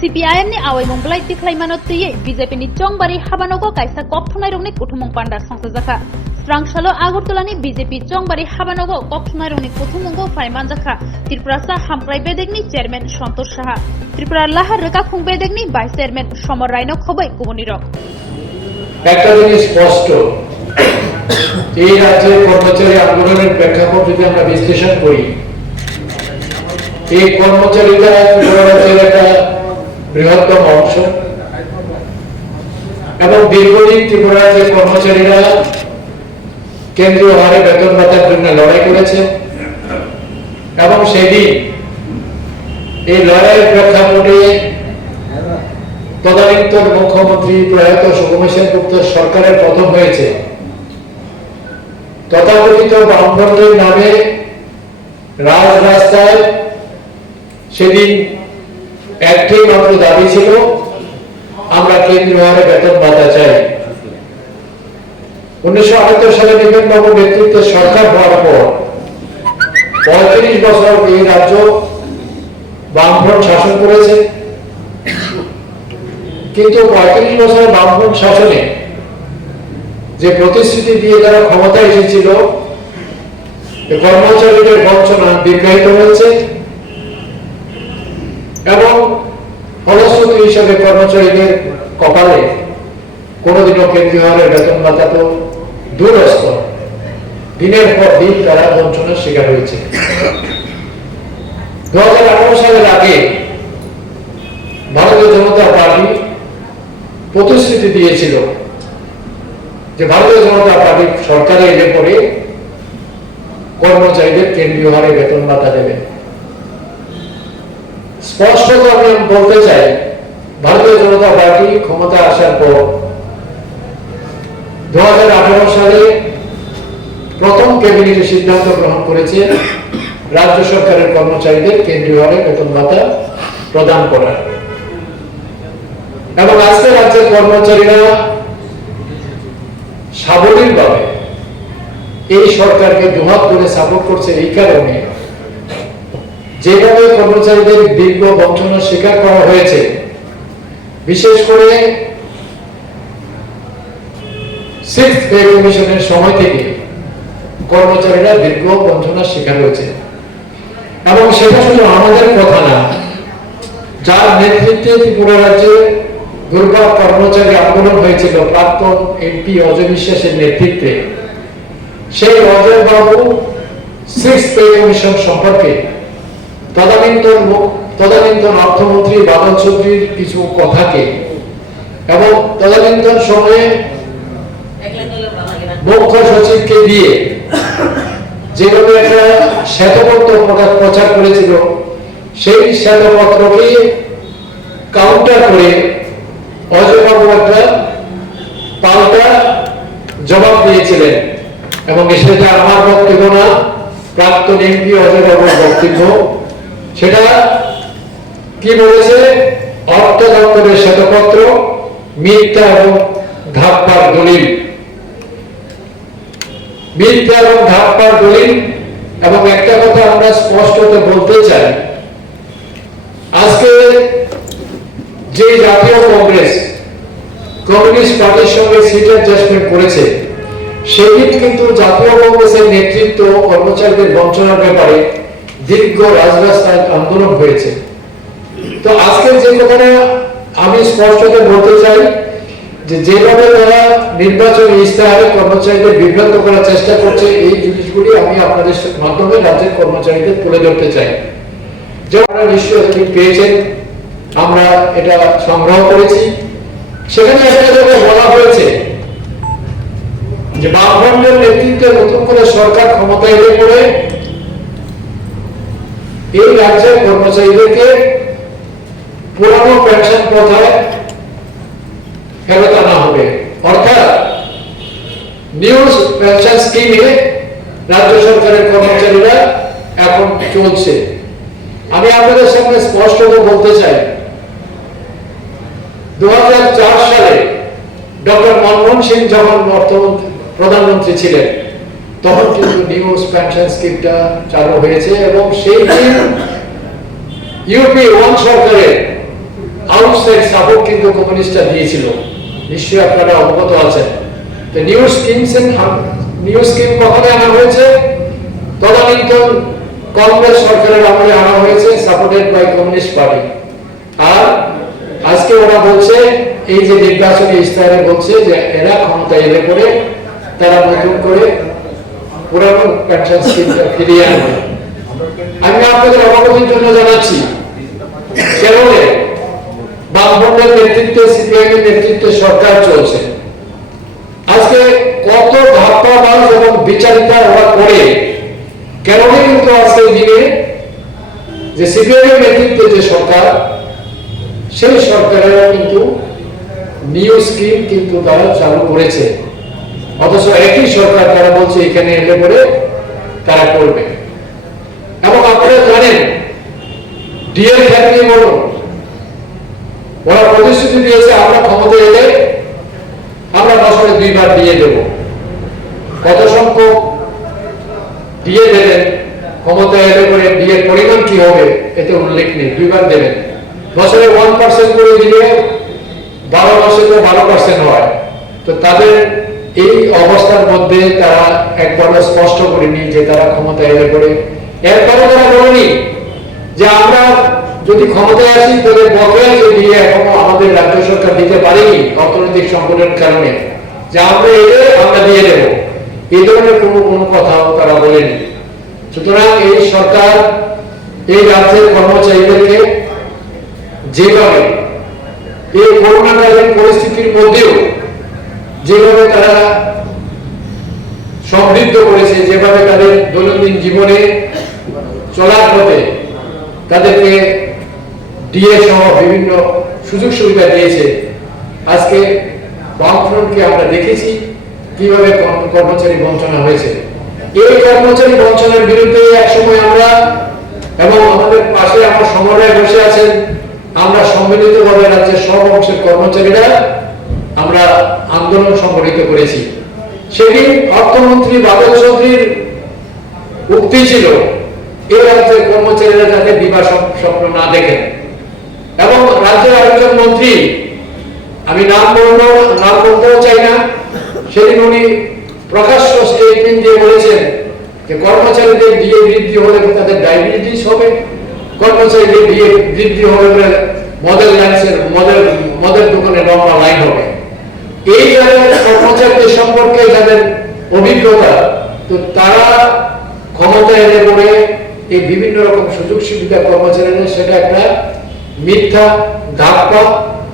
CPIM ni awai mongblai tiklaimano tiye BJP ni Chongbari Habanogo kaisa kopthonai rongni kuthumung pandar songsa Strangsalo Agartala ni BJP Chongbari Habanogo kopthonai rongni kuthumungo faimanjaka Tripura sa Hamprai Bedegni chairman Santosh Saha Tripura Lahar Reka Khung Bedegni vice chairman Somar Raino khobai kumonirok একটা জিনিস স্পষ্ট এই রাজ্যের কর্মচারী আন্দোলনের প্রেক্ষাপট যদি আমরা বিশ্লেষণ করি এই কর্মচারীরা ত্রিপুরা রাজ্যের একটা বৃহত্তম অংশ এবং দীর্ঘদিন ত্রিপুরা রাজ্যের কর্মচারীরা কেন্দ্রীয় হারে বেতন ভাতার জন্য লড়াই করেছে এবং সেদিন এই লড়াইয়ের প্রেক্ষাপটে তদানীন্তন মুখ্যমন্ত্রী প্রয়াত সুকুমার সেনগুপ্ত সরকারের প্রথম হয়েছে তথাকথিত বামফ্রন্টের নামে রাস্তায় সেদিন একটি মাত্র দাবি ছিল আমরা কেন্দ্রীয় হারে বেতন ভাতা চাই 1978 সালে নিপেন বাবুর নেতৃত্বে সরকার হওয়ার পর 35 বছর এই রাজ্য বামফ্রন্ট শাসন করেছে কিন্তু 35 বছর বামফ্রন্ট শাসনে যে প্রতিশ্রুতি দিয়ে তারা ক্ষমতায় এসেছিল কর্মচারীদের বঞ্চনা দীর্ঘায়িত হয়েছে এবং ফলশ্রুতি হিসাবে কর্মচারীদের কপালে কোনোদিনও কেন্দ্রীয় হারে বেতন ভাতা তো দূরস্থ দিনের পর দিন তারা বঞ্চনার শিকার হয়েছে 2018 সালের আগে ভারতীয় জনতা পার্টি প্রতিশ্রুতি দিয়েছিল যে ভারতীয় জনতা পার্টি সরকারে এলে পরে কর্মচারীদের কেন্দ্রীয় হারে বেতন ভাতা দেবে স্পষ্টত আমি বলতে চাই ভারতীয় জনতা পার্টি ক্ষমতা আসার পর 2018 সালে প্রথম ক্যাবিনেটে সিদ্ধান্ত গ্রহণ করেছে রাজ্য সরকারের কর্মচারীদের কেন্দ্রীয় হারে বেতন ভাতা প্রদান করার এবং আজকে রাজ্যের কর্মচারীরা সাবলীলভাবে এই সরকারকে দুহাত ধরে সাপোর্ট করছে এই কারণে যেভাবে কর্মচারীদের দীর্ঘ বঞ্চনার শিকার করা হয়েছে বিশেষ করে 6th পে কমিশনের সময় থেকে কর্মচারীরা দীর্ঘ বঞ্চনার শিকার হয়েছে এবং সেটা শুধু আমাদের কথা না যার নেতৃত্বে ত্রিপুরা রাজ্যে দুর্গা কর্মচারী আন্দোলন হয়েছিল প্রাক্তন এমপি অজয় বিশ্বাসের নেতৃত্বে সেই অজয় বাবু 6th পে কমিশন সম্পর্কে তদানীন্তন অর্থমন্ত্রী বাদল চৌধুরীর কিছু কথাকে এবং তদানীন্তন সময়ে মুখ্য সচিবকে দিয়ে যেভাবে একটা শ্বেতপত্র প্রচার করেছিল সেই শ্বেতপত্রকে কাউন্টার করে অজয়বাবু একটা পাল্টা জবাব দিয়েছিলেন এবং সেটা আমার বক্তব্য না প্রাক্তন এমপি অজয়বাবুর বক্তব্য সেটা কি বলেছে অর্থ দপ্তরের শ্বেতপত্র মিথ্যা এবং ধাপ্পার দলিল মিথ্যা এবং ধাপ্পার দলিল এবং একটা কথা আমরা স্পষ্টত বলতে চাই আজকে যে জাতীয় কংগ্রেস কমিউনিস্ট পার্টির সঙ্গে সিট অ্যাডজাস্টমেন্ট করেছে সেদিন কিন্তু জাতীয় কংগ্রেসের নেতৃত্ব কর্মচারীদের বঞ্চনার ব্যাপারে দীর্ঘ রাজরাস্তায় আন্দোলন হয়েছে তো আজকের যে কথাটা আমি স্পষ্টত বলতে চাই যে যেভাবে তারা নির্বাচনী ইস্তাহারে কর্মচারীদের বিভ্রান্ত করার চেষ্টা করছে এই জিনিসগুলি আমি আপনাদের মাধ্যমে রাজ্যের কর্মচারীদের তুলে ধরতে চাই যে আপনারা নিশ্চয়ই পেয়েছেন আমরা এটা সংগ্রহ করেছি সেখানে একটা জায়গায় বলা হয়েছে যে বামফ্রন্টের নেতৃত্বে নতুন করে সরকার ক্ষমতায় এলে পরে এই রাজ্যের কর্মচারীদেরকে পুরানো পেনশন প্রথায় ফেরত আনা হবে অর্থাৎ নিউ পেনশন স্কিমে রাজ্য সরকারের কর্মচারীরা এখন চলছে আমি আপনাদের সামনে স্পষ্টত বলতে চাই 2004 সালে ডক্টর মনমোহন সিং যখন প্রধানমন্ত্রী ছিলেন তখন কিন্তু নিউ পেনশন স্কিমটা চালু হয়েছে এবং সেই ইউপি 1 সরকারের সাপোর্ট কিন্তু কমিউনিস্টরা দিয়েছিল, নিশ্চয়ই আপনারা অবগত আছেন। তো নিউ স্কিম কখনো আনা হয়েছে? তদানীন্তন কংগ্রেস সরকারের আমলে আনা হয়েছে, সাপোর্টেড বাই কমিউনিস্ট পার্টি। আর আজকে ওরা বলছে, এই যে নির্বাচনী ইস্তাহারে বলছে যে এরা ক্ষমতায় এলে পরে তারা নতুন করে পুরানো পেনশন স্কিমটা ফিরিয়ে আনবে। আমি আপনাদের অবগতির জন্য জানাচ্ছি, কেরলে বামফ্রন্টের নেতৃত্বে, সিপিআইএম এর নেতৃত্বে সরকার চলছে। আজকে কত ধাপ্পাবাজ এবং বিচারিতা ওরা করে কেরলে কিন্তু আজকের দিনে যে সিপিআইএম এর নেতৃত্বে যে সরকার, সেই সরকারের কিন্তু নিউ স্কিম কিন্তু তারা চালু করেছে, অথচ একই সরকার তারা বলছে এখানে এলে পরে তারা করবে। এবং আপনারা জানেন, ডিএল ফ্যাক্টরি বলুন, ওরা প্রতিশ্রুতি দিয়েছে আমরা ক্ষমতায় এলে আমরা বছরে 2 বার দিয়ে দেব। কত সংখ্যক দিয়ে দেবেন, ক্ষমতায় এলে পরে ডিএর পরিমাণ কি হবে এতে উল্লেখ নেই। 2 বার দেবেন, বছরে 1% করে দিলে 12 মাসে তো 12% হয়। তো তাদের এই অবস্থার মধ্যে তারা একবার স্পষ্ট করেনি যে তারা ক্ষমতায় এলে পরে, এরপরে তারা বলেনি যে আমরা যদি ক্ষমতায় আসি তাদের বকেয়া যে দিয়ে এখনো আমাদের রাজ্য সরকার দিতে পারেনি অর্থনৈতিক সংকটের কারণে, যে আমরা এলে আমরা দিয়ে দেব, এই ধরনের কোনো কথাও তারা বলেনি। সুতরাং এই সরকার এই রাজ্যের কর্মচারীদেরকে যেভাবে এই করোনাকালীন পরিস্থিতির মধ্যেও যেভাবে তারা সমৃদ্ধ করেছে, যেভাবে তাদের দৈনন্দিন জীবনে চলার পথে তাদেরকে ডিএ সহ বিভিন্ন সুযোগ সুবিধা দিয়েছে, আজকে বামফ্রন্টকে আমরা দেখেছি কিভাবে কর্মচারী বঞ্চনা হয়েছে। এই কর্মচারী বঞ্চনার বিরুদ্ধে একসময় আমরা, এবং আমাদের পাশে আমার সমন্বয়ে বসে আছেন, আমরা সম্মিলিতভাবে রাজ্যের সব অংশের কর্মচারীরা আমরা আন্দোলন সংগঠিত করেছি। সেদিন অর্থমন্ত্রী বাদল চৌধুরীর উক্তি ছিল এই রাজ্যের কর্মচারীরা যাতে দিবা স্বপ্ন না দেখেন। এবং রাজ্যের আরেকজন মন্ত্রী, আমি নাম বলতেও চাই না, সেদিন উনি প্রকাশ্য স্টেটমেন্ট দিয়ে বলেছেন যে কর্মচারীদের ডিএ বৃদ্ধি হলে তাদের ডায়াবেটিস হবে, কর্মচারীদের ডিএ বৃদ্ধি হলে মদের দোকানে লম্বা লাইন হবে। এই যাদের কর্মচারীদের সম্পর্কে যাদের অভিজ্ঞতা, তো তারা ক্ষমতায় এলে পরে এই বিভিন্ন রকম সুযোগ সুবিধা কর্মচারীদের, সেটা একটা মিথ্যা, ধাপ্পা,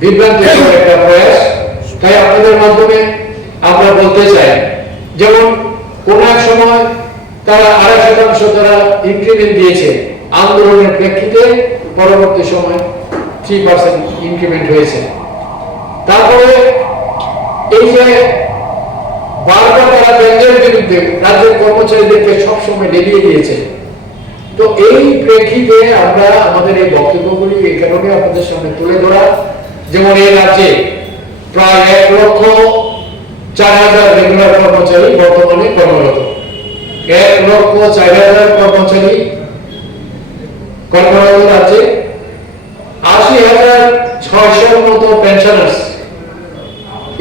বিভ্রান্তিকর একটা প্রয়াস। তাই আপনাদের মাধ্যমে আমরা বলতে চাই, যেমন কোন এক সময় তারা 2.5% তারা ইনক্রিমেন্ট দিয়েছে আন্দোলনের প্রেক্ষিতে, পরবর্তী সময় 3% ইনক্রিমেন্ট হয়েছে। তারপরে এই যে বারবার তারা ব্যাংকের বিরুদ্ধে রাজ্যের কর্মচারীদেরকে সবসময় লেলিয়ে দিয়েছে। তো এই প্রেক্ষিতে আমরা আমাদের এই বক্তব্যগুলি এই কারণে আপনাদের সামনে তুলে ধরা, যেমন এই রাজ্যে প্রায় 1,04,000 রেগুলার কর্মচারী বর্তমানে কর্মরত, 1,04,000 কর্মচারী কর্মরত রাজ্যে, 80,600 মতো পেনশনার্স,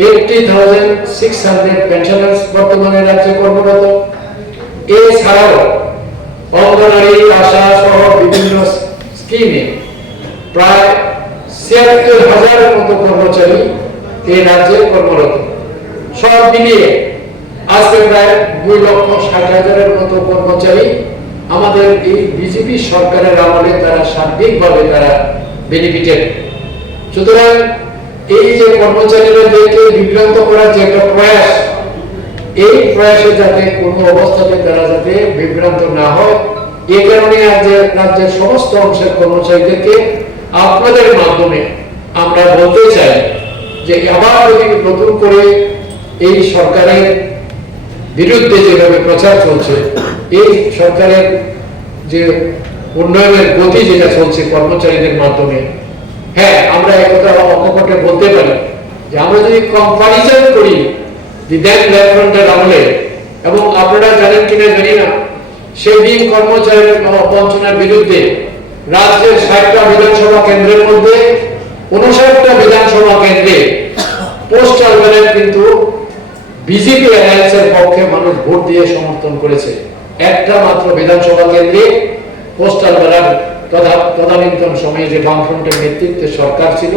80,600 পেনশনার্স বর্তমানে রাজ্যে কর্মরত। এছাড়াও অঙ্গনারী, আশা সহ বিভিন্ন স্কিমে প্রায় 76,000 মতো কর্মচারী এই রাজ্যে কর্মরত। সব মিলিয়ে আজকে প্রায় 2,60,000 মতো কর্মচারী আমাদের এই বিজেপি সরকারের আমলে তারা সার্বিকভাবে তারা বেনিফিটেড। সুতরাং এই যে কর্মচারীদেরকে বিভ্রান্ত করার যে একটা প্রয়াস, এই প্রয়াসে যাতে কোনো অবস্থাতে তারা যাতে বিভ্রান্ত না হয়, এ কারণে রাজ্যের সমস্ত অংশের কর্মচারীদেরকে আপনাদের মাধ্যমে আমরা বলতে চাই যে আবার যদি নতুন করে এই সরকারের বিরুদ্ধে যেভাবে প্রচার চলছে, এই সরকারের যে উন্নয়নের গতি যেটা চলছে কর্মচারীদের মাধ্যমে, হ্যাঁ আমরা একথা অকপটে বলতে পারি যে আমরা যদি কম্পারিজন করি লেফট্রন্টের আমলে, এবং আপনারা জানেন কিনা জানি না, সেই দিন কর্মচারীর বঞ্চনার বিরুদ্ধে রাজ্যের 60টা বিধানসভা কেন্দ্রের মধ্যে 59টা কিন্তু বিজেপি অ্যালায়েন্সের পক্ষে মানুষ ভোট দিয়ে সমর্থন করেছে। একটা মাত্র বিধানসভা কেন্দ্রে পোস্টাল ব্যালট তদানীন্তন সময়ে যে বামফ্রন্টের নেতৃত্বে সরকার ছিল,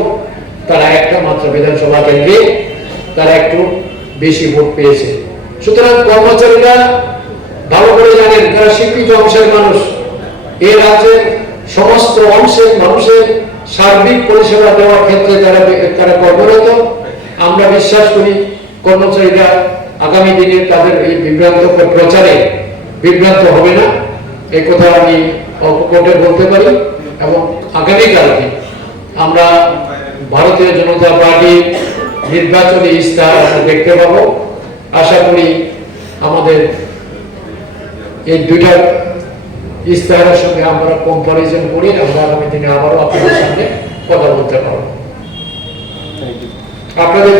তারা একটা মাত্র বিধানসভা কেন্দ্রে তারা একটু বেশি ভোট পেয়েছে। সুতরাং কর্মচারীরা ভালো করে জানেন, তারা শিক্ষিত অংশের মানুষ, এই রাজ্যের সমস্ত অংশের মানুষের সার্বিক পরিষেবা দেওয়ার ক্ষেত্রে তারা কর্মরত। আমরা বিশ্বাস করি কর্মচারীরা আগামী দিনে তাদের এই বিভ্রান্তকর প্রচারে বিভ্রান্ত হবে না, এই কথা আমি অকপটে বলতে পারি। এবং আগামীকালকে আমরা ভারতীয় জনতা পার্টির নির্বাচনী ইস্তাহার দেখতে পাবো। আশা করি আমাদের এই দুইটা ইস্তাহারের সঙ্গে আমরা কম্পারিজন করে আমরা আগামী দিনে আবারও আপনাদের সামনে কথা বলতে পারবো। আপনাদের